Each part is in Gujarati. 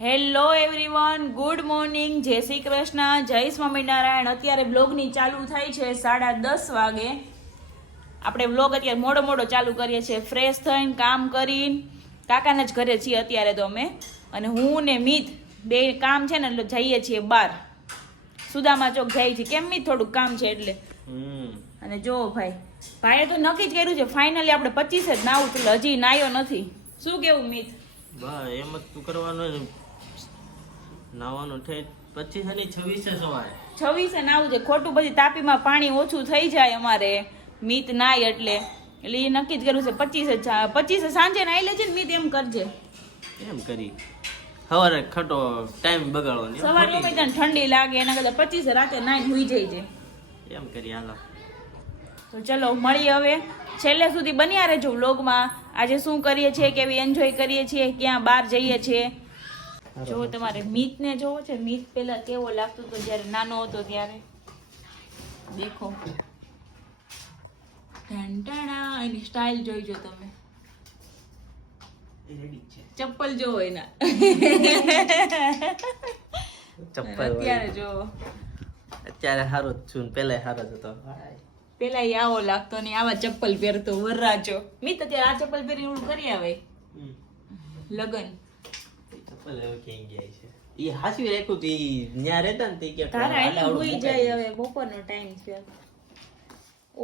હેલો એવરીવન, ગુડ મોર્નિંગ, જય શ્રી કૃષ્ણ, જય સ્વામિનારાયણ. અત્યારે બ્લોગની ચાલુ થાય છે 10:30 વાગે. આપણે બ્લોગ અત્યારે મોડો ચાલુ કરીએ છીએ. ફ્રેશ થઈને કામ કરીને કાકાના જ ઘરે છીએ અત્યારે તો અમે. અને હું ને મિત બે કામ છે ને એટલે જઈએ છીએ બહાર. સુદામા ચોક જાય છે. કેમ મિત? થોડુંક કામ છે એટલે. અને જો ભાઈએ તો નક્કી જ કર્યું છે ફાઇનલી આપણે 25 જ નાવું, તો હજી નાયો નથી. શું કેવું મિત? બા એમ જ તું કરવાનું ને, નાવાનું થઈ 25 અને 26 સવારે 26 નાવું છે. ખોટું પછી તાપીમાં પાણી ઓછું થઈ જાય અમારે મિત નાય એટલે એ નક્કી જ કર્યું છે 25 સાંજે નાઈ લેજે ને મિત, એમ કરજે. એમ કરી સવારે ખોટો ટાઈમ બગાડવો ને, સવારે ગમે ત્યાં ઠંડી લાગે એના કરતા 25 રાતે નાઈને હુઈ જાય છે. એમ કરી હાલો. તો ચલો મળીએ હવે. છેલ્લે સુધી બન્યા રહેજો વ્લોગમાં. આજે શું કરીએ છીએ, કેવી એન્જોય કરીએ છીએ, ક્યાં બહાર જઈએ છીએ. જો તમારે મિતને જોવો છે. મિત પેલા કેવો લાગતો હતો જ્યારે નાનો હતો ત્યારે. દેખો ઢંટાણા, એની સ્ટાઇલ જોઈજો તમે. ચપ્પલ જોવો એના. ચપ્પલ અત્યારે જોવો. અત્યારે હારો જ છું, પેલા હારો જ હતો. પેલા આવો લાગતો ને આવા ચપ્પલ પહેરતો વરરાજો. મિત અત્યારે આ ચપ્પલ પહેરીને એવું કરી આવે લગન. ચપ્પલ હવે ક્યાં ગયા છે? ઈ હાસવી રાખ્યું તું, ઈ ન્યા રહેતા ને તે કે તારા અહીં હુઈ જાય. હવે બપોરનો ટાઈમ છે.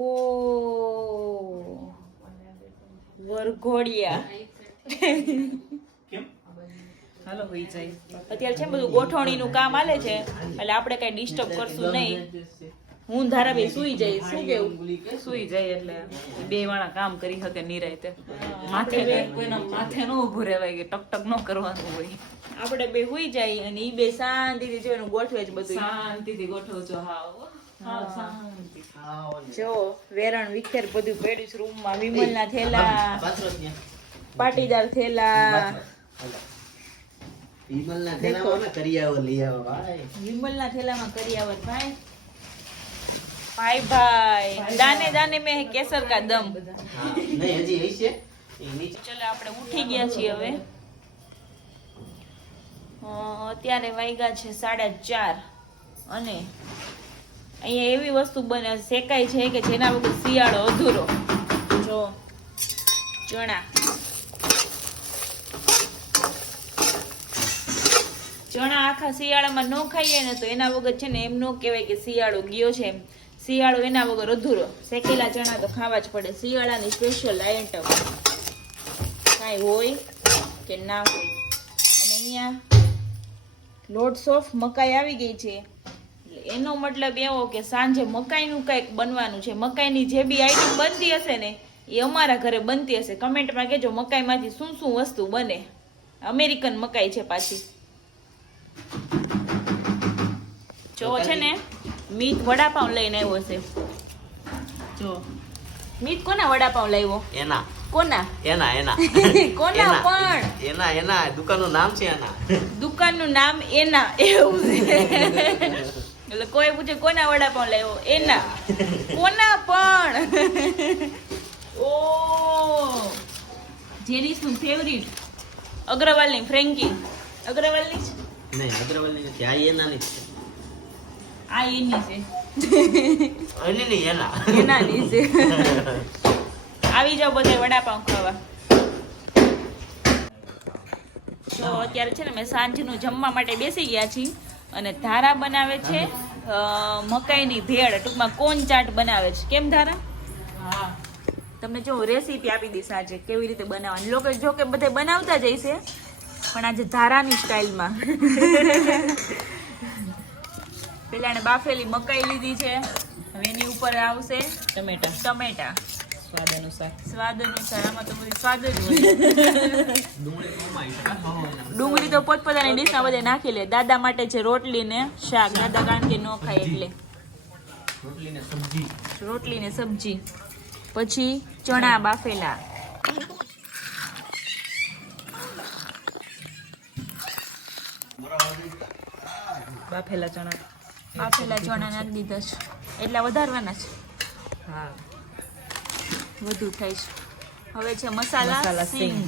ઓ વરઘોડિયા. કેમ? હાલો હુઈ જાય. અત્યારે છે બધું ગોઠવણીનું કામ હાલે છે એટલે આપણે કઈ ડિસ્ટર્બ કરશું નહીં. હું ધારાભાઈ સુઈ જાય. શું કેવું? સુઈ જાય એટલે બે વાળા કામ કરી શકે નિરાયતે. માથે કોઈના માથે ન ઊભું રહેવાય કે ટક ન કરવાનું હોય. આપણે બે સુઈ જાય અને ઈ બે શાંતિથી જો એનું ગોઠવે છે બધું. શાંતિથી ગોઠવજો. હા શાંતિ. જો વેરણ વિખેર બધું પડ્યું છે રૂમમાં. વિમલના થેલા, પાટીદાર થેલા. વિમલના થેલામાં કરિયાવર લઈ આવો ભાઈ. વિમલના થેલામાં કરિયાવર ભાઈ. ભાઈ દાને દાને મેં કેસર કા દમ. નહીં હજી હઈ છે. ચલો આપણે ઉઠી ગયા છીએ હવે. અત્યારે વાગ્યા છે 4:30 અને અહીંયા એવી વસ્તુ બને શેકાય છે કે જેના વગર શિયાળો અધૂરો. જો ચણા આખા શિયાળામાં ન ખાઈએ ને તો એના વગર છે ને એમ ન કહેવાય કે શિયાળો ગયો છે. શિયાળો એના વગર અધૂરો. શેકેલા ચણા તો ખાવા જ પડે. શિયાળાની સ્પેશિયલ આઈટમ કાંઈ હોય કે ના હોય. અને અહીંયા લોટ્સ ઓફ મકાઈ આવી ગઈ છે. એનો મતલબ એવો કે સાંજે મકાઈનું કંઈક બનવાનું છે. મકાઈની જે બી આઈટમ બનતી હશે ને એ અમારા ઘરે બનતી હશે. કમેન્ટમાં કહેજો મકાઈમાંથી શું વસ્તુ બને. અમેરિકન મકાઈ છે પાછી. જો છે ને મિત વડાપાઉં લઈને આવ્યો છે. જો મિત કોના વડાપાઉં લાવ્યો? એના કોના કોના પણ એના દુકાનનું નામ છે એના. દુકાનનું નામ એના. એવું છે એટલે કોઈ પૂછે કોના વડાપાઉં લાવ્યો? એના. કોના પણ. ઓ જેનીસનું ફેવરિટ અગ્રવાલની ફ્રેન્કી. અગ્રવાલની છે? નહીં અગ્રવાલની નથી, આ એનાની છે. આ એની છે. એનાની છે. આવી જાવ બધા વડાપાઉં ખાવા. તો અત્યારે છે ને મેં સાંજનું જમવા માટે બેસી ગયા છીએ અને ધારા બનાવે છે મકાઈની ભેળ. ટૂંકમાં કોન ચાટ બનાવે છે. કેમ ધારા? હા તમને જો રેસીપી આપી દઈશ આજે કેવી રીતે બનાવવાની. લોકો જો કે બધે બનાવતા જ હશે પણ આજે ધારાની સ્ટાઇલમાં. પેલા એને બાફેલી મકાઈ લીધી છે. હવે એની ઉપર આવશે ટમેટા. સ્વાદ અનુસાર. આમાં તો બધી સ્વાદ જ હોય. ડુંગળી તો પોતપોતાની ડીશમાં બધે નાખી લે. દાદા માટે છે રોટલી ને શાક. દાદા કારણ કે ન ખાય એટલે રોટલી ને સબ્જી. પછી ચણા બાફેલા. બાફેલા ચણા નાખી દીધા છે. એટલા વધારવાના છે. હા વધુ થાય છે. હવે છે મસાલા સિંગ.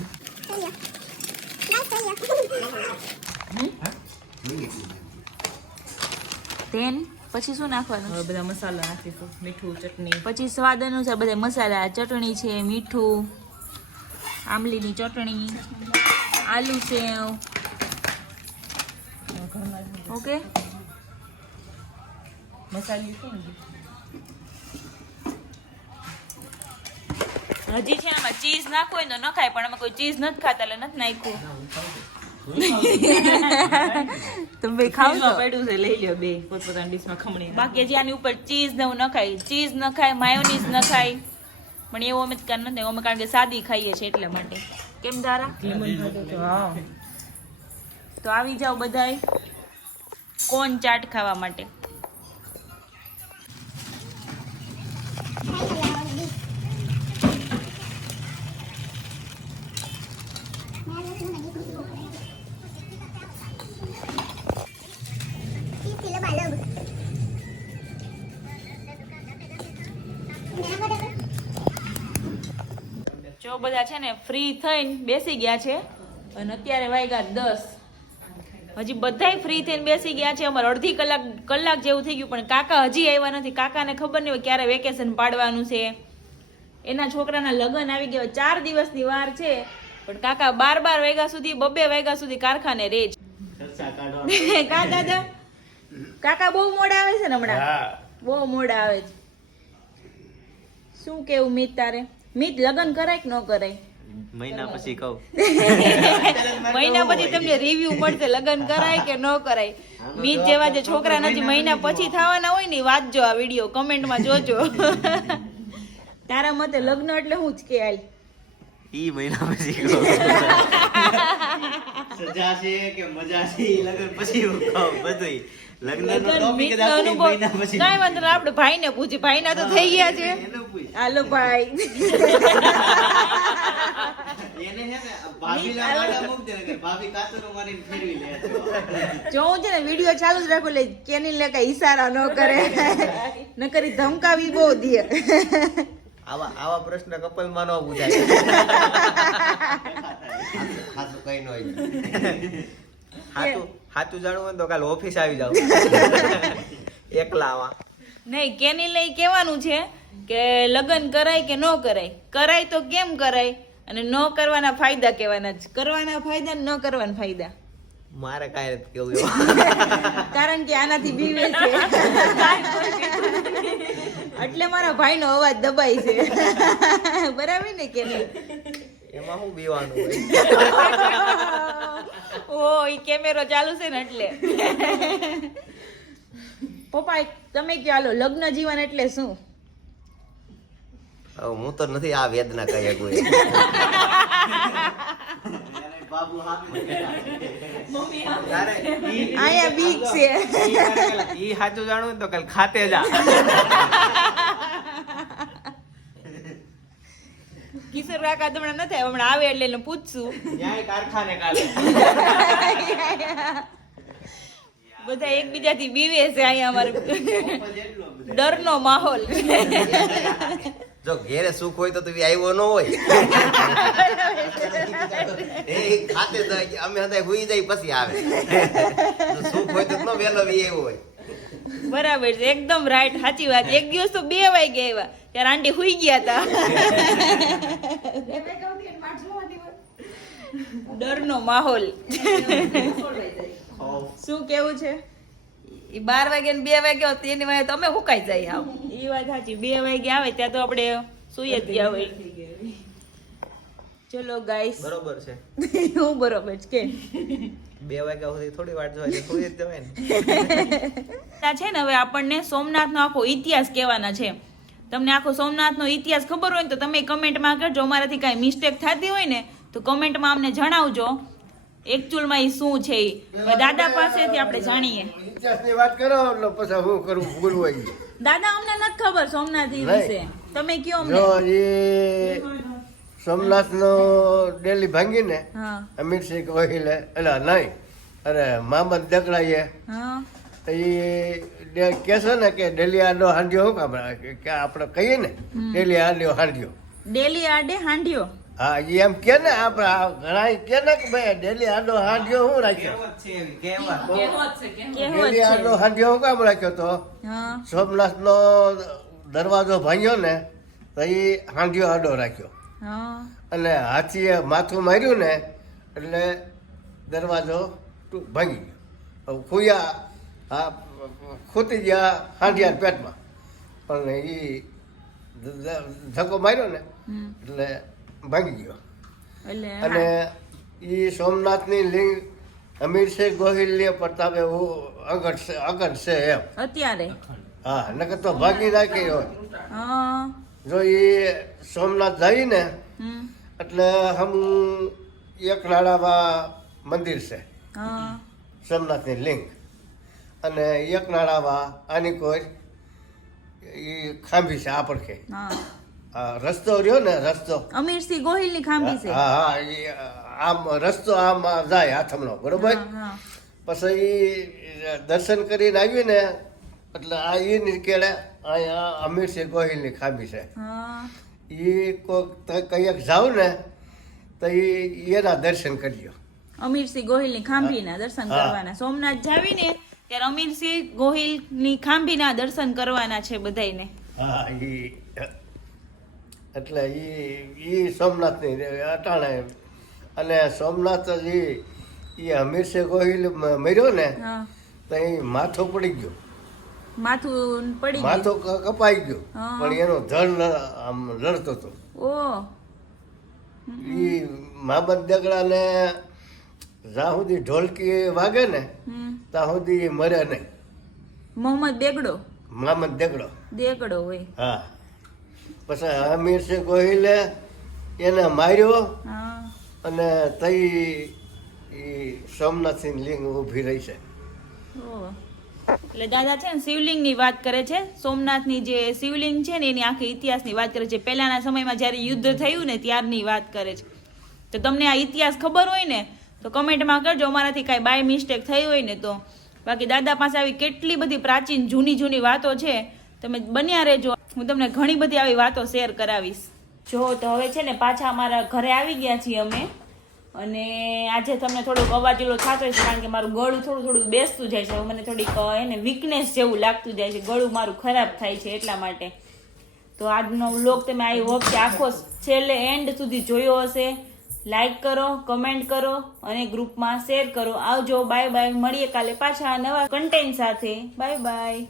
ધેન પછી શું નાખવાનું હવે બધા મસાલા નાખીશું, મીઠું, ચટણી. પછી સ્વાદ અનુસાર બધા મસાલા, ચટણી છે, મીઠું, આંબલીની ચટણી, આલુ સેવ. ઓકે, મસાલી શું ને? હજી છે આમાં ચીઝ નાખવું હોય તો નખાય, પણ અમે કોઈ ચીઝ નથી ખાતા એટલે નથી નાખ્યું. તમે ખાવ છો? ફ્રીજમાં પડ્યું છે, લઈ લ્યો બે પોતપોતાની ડીશમાં ખમણી. બાકી હજી આની ઉપર ચીઝ ને એવું નખાય, ચીઝ નખાય, માયોનીઝ નખાય, પણ એવું અમે તો નથી, અમે કારણ કે સાદી ખાઈએ છીએ એટલા માટે. કેમ ધારા? લીંબુ ખાધું તો હા. તો આવી જાઓ બધાય કોન ચાટ ખાવા માટે. જો બધા છે ને ફ્રી થઈને બેસી ગયા છે અને અત્યારે વાગ્યા 10. હજી બધાય ફ્રી થઈને બેસી ગયા છે. અમારે અડધી કલાક જેવું થઈ ગયું, પણ કાકા હજી આવ્યા નથી. કાકાને ખબર નહીં હોય ક્યારે વેકેશન પાડવાનું છે. એના છોકરાના લગ્ન આવી ગયા, 4 દિવસની વાર છે, પણ કાકા 12 વાગ્યા સુધી, 2 વાગ્યા સુધી કારખાને રહે છે. કા દાદા? કાકા બહુ મોડા આવે છે ને હમણાં, બહુ મોડા આવે છે. શું કેવું મિત તારે? મિત લગ્ન કરાય કે ન કરાય? મહિના પછી કહું. મહિના પછી તમને રિવ્યુ મળશે લગ્ન કરાય કે ન કરાય. મિત જેવા જે છોકરા નથી મહિના પછી થવાના હોય ને, વાંચજો આ વિડીયો, કમેન્ટમાં જોજો. તારા મતે લગ્ન એટલે શું જ કે? હાલ ઈ મહિના પછી કહું. સજા છે કે મજા છે ઈ લગન પછી હું કહું બધુંય. લગ્નનો ટોપિક જ આપણે મહિના પછી. કાંઈ વાંધો નહીં, આપણે ભાઈને પૂછી. ભાઈના તો થઈ ગયા છે. એને પૂછ. હાલો ભાઈ. એને હે ને ભાભીલા માડા મૂક દે ને, ભાભી કાતરો મારીને ફેરવી લે. જો હું છે ને વિડીયો ચાલુ જ રાખું, એટલે કેની લે કઈ ઈશારા ન કરે, ન કરી ધમકાવી બહુ દે. આવા પ્રશ્ન કપલમાં ન પૂછાય. હાચું કઈ ન હોય. હાચું જાણવું હોય તો કાલ ઓફિસ આવી જાવ. એકલા આવા નહીં, કેની લઈ કહેવાનું છે કે લગ્ન કરાય કે ન કરાય, કરાય તો કેમ કરાય, અને ન કરવાના ફાયદા કહેવાના જ. કરવાના ફાયદા ને ન કરવાના ફાયદા. મારે કાંઈ નથી કેવું એવું. કારણ કે આનાથી બીવે છે એટલે મારા ભાઈનો અવાજ દબાય છે. બરાબર ને કે નહીં? એમાં શું બીવાનું હોય? ઓ ઈ કેમેરો ચાલુ છે ને એટલે. પપ્પા તમે કહો, હાલો લગ્ન જીવન એટલે શું? હવે હું તો નથી આ વેદના કહી શકું. બાબુ હાથમાં આયા બીક છે. ઈ સાચું જાણવું તો કાલ ખાતે જા. કિશોર કાકા તો હમણાં નથી, હમણાં આવે એટલે એને પૂછશું. ન્યાય કારખાને કાલે. બધા એકબીજાથી બીવે છે અહીંયા. અમારે ડરનો માહોલ. જો ઘેરે સુખ હોય તો તું આવ્યો ન હોય. એ ખાતે તો અમે હતા હુઈ જાય પછી આવે. જો સુખ હોય તો ન વેલો આવ્યો હોય. બરાબર છે, એકદમ રાઈટ, સાચી વાત. એક દિવસ તો 2 વાગે આવ્યા, ત્યારે આંટી હુઈ ગયા હતા. ડરનો માહોલ. શું કેવું છે? ઈ 12 વાગે ને 2 વાગે હોત એની વાય તો અમે હુકાઈ જાય. આવ એ વાત સાચી, 2 વાગે આવે ત્યાં તો આપણે સુઈ જ ગયા હોય. ચલો ગાઈસ. બરોબર છે. હું બરોબર છે કે 2 વાગ્યા સુધી થોડી વાર જોઈ સુઈ જ જવાય ને. આ છે ને હવે આપણને સોમનાથનો આખો ઇતિહાસ કહેવાના છે. તમને આખો સોમનાથનો ઇતિહાસ ખબર હોય ને તો તમે કમેન્ટમાં કરજો. અમારાથી કાંઈ મિસ્ટેક થતી હોય ને તો કમેન્ટમાં અમને જણાવજો એકચ્યુઅલમાં એ શું છે. હવે દાદા પાસેથી આપણે જાણીએ. ઇતિહાસની વાત કરો એટલે પછી હું કરું ભૂલ હોય. દાદા અમને નથી ખબર સોમનાથ વિશે, તમે કયો અમને. જો એ સોમનાથનો ડેલી ભાંગીને હા અમીરસિંહ ગોહિલે એટલે નહીં અરે મામદ દકડાઈએ હા એ કે છે ને કે ડેલી આડો હાંડ્યો શું કામ કે આપણે કહીએ ને ડેલી આડ્યો હાંડ્યો. ડેલી આડે હાંડ્યો. હા ઈ એમ કે ને આપણે આ ઘણા ઈ કે ને કે ભાઈ ડેલી આડો હાંડિયો હું રાખ્યો ડેલી આડો હાંડિયો હું કામ રાખ્યો તો હા સોમનાથનો દરવાજો ભાંગ્યો ને તો એ હાંડિયો આડો રાખ્યો હા અને હાથીએ માથું માર્યું ને એટલે દરવાજો ભાંગી ગયો. હવે ખુયા આ ખૂતી ગયા હાંડિયા પેટમાં પણ એ ધક્કો માર્યો ને હમ. એટલે ભાંગી ગયો. એટલે અને એ સોમનાથની લિંગ હમીરસિંહ ગોહિલની પ્રતાપે અગટ છે એમ. અત્યારે હા નકર તો ભાગી નાખી હોય. હા જો એ સોમનાથ જઈને હમ એટલે હમ એકનાળામાં મંદિર છે હા સોમનાથની લિંગ અને એકનાળામાં આની કોઈ એ ખાંભી છે આ પડખે હા આ રસ્તો રહ્યો ને રસ્તો અમીરસિંહ ગોહિલની ખાંભી છે હા હા એ આમ રસ્તો આમ જાય હાથમનો બરોબર. હા હા પછી એ દર્શન કરીને આવી ને એટલે આ એ નીકળે અહીંયા અમીરસિંહ ગોહિલની ખાંભી છે. હા એ કોઈક કંઈક જાવ ને તો એના દર્શન કરજો. અમીરસિંહ ગોહિલની ખાંભીના દર્શન હા. કરવાના સોમનાથ જાવીને ત્યારે અમીરસિંહ ગોહિલની ખાંભીના દર્શન કરવાના છે બધાયને. હા એટલે એ સોમનાથની અટાણે અને સોમનાથ એ હમીરસિંહ ગોહિલ મર્યો ને હા તો એ માથું પડી ગયું. માથું પડી ગયું. માથું કપાઈ ગયું હા. પણ એનો ધડ આમ લડતો હતો. ઓ એ મામદ દગડાને જ્યાં સુધી ઢોલકી વાગે ને હમ ત્યાં સુધી એ મરે નહીં. મોહમ્મદ બેગડો મામદ દગડો દેગડો હોય. હા પછી હમીરસિંહ ગોહિલે એને માર્યો હા અને તઈ એ સોમનાથની લિંગ ઊભી રહી છે. ઓ એટલે દાદા છે ને શિવલિંગની વાત કરે છે. સોમનાથની જે શિવલિંગ છે ને એની આખી ઇતિહાસની વાત કરે છે. પહેલાના સમયમાં જ્યારે યુદ્ધ થયું ને ત્યારની વાત કરે છે. તો તમને આ ઇતિહાસ ખબર હોય ને તો કમેન્ટમાં કરજો, અમારાથી કાંઈ બાય મિસ્ટેક થઈ હોય ને તો. બાકી દાદા પાસે આવી કેટલી બધી પ્રાચીન જૂની વાતો છે, તમે બન્યા રહેજો, હું તમને ઘણી બધી આવી વાતો શેર કરાવીશ. જો તો હવે છે ને પાછા અમારા ઘરે આવી ગયા છીએ અમે, અને આજે તમને થોડુંક અવાજ એલો થતો છે કારણ કે મારું ગળું થોડું બેસતું જાય છે. હવે મને થોડીક એને વીકનેસ જેવું લાગતું જાય છે, ગળું મારું ખરાબ થાય છે એટલા માટે. તો આજનો વ્લોગ તમે આઈ હોપ કે આખો છેલ્લે એન્ડ સુધી જોયો હશે. લાઈક કરો, કમેન્ટ કરો અને ગ્રુપમાં શેર કરો. આવજો, બાય બાય. મળીએ કાલે પાછા નવા કન્ટેન્ટ સાથે. Bye bye.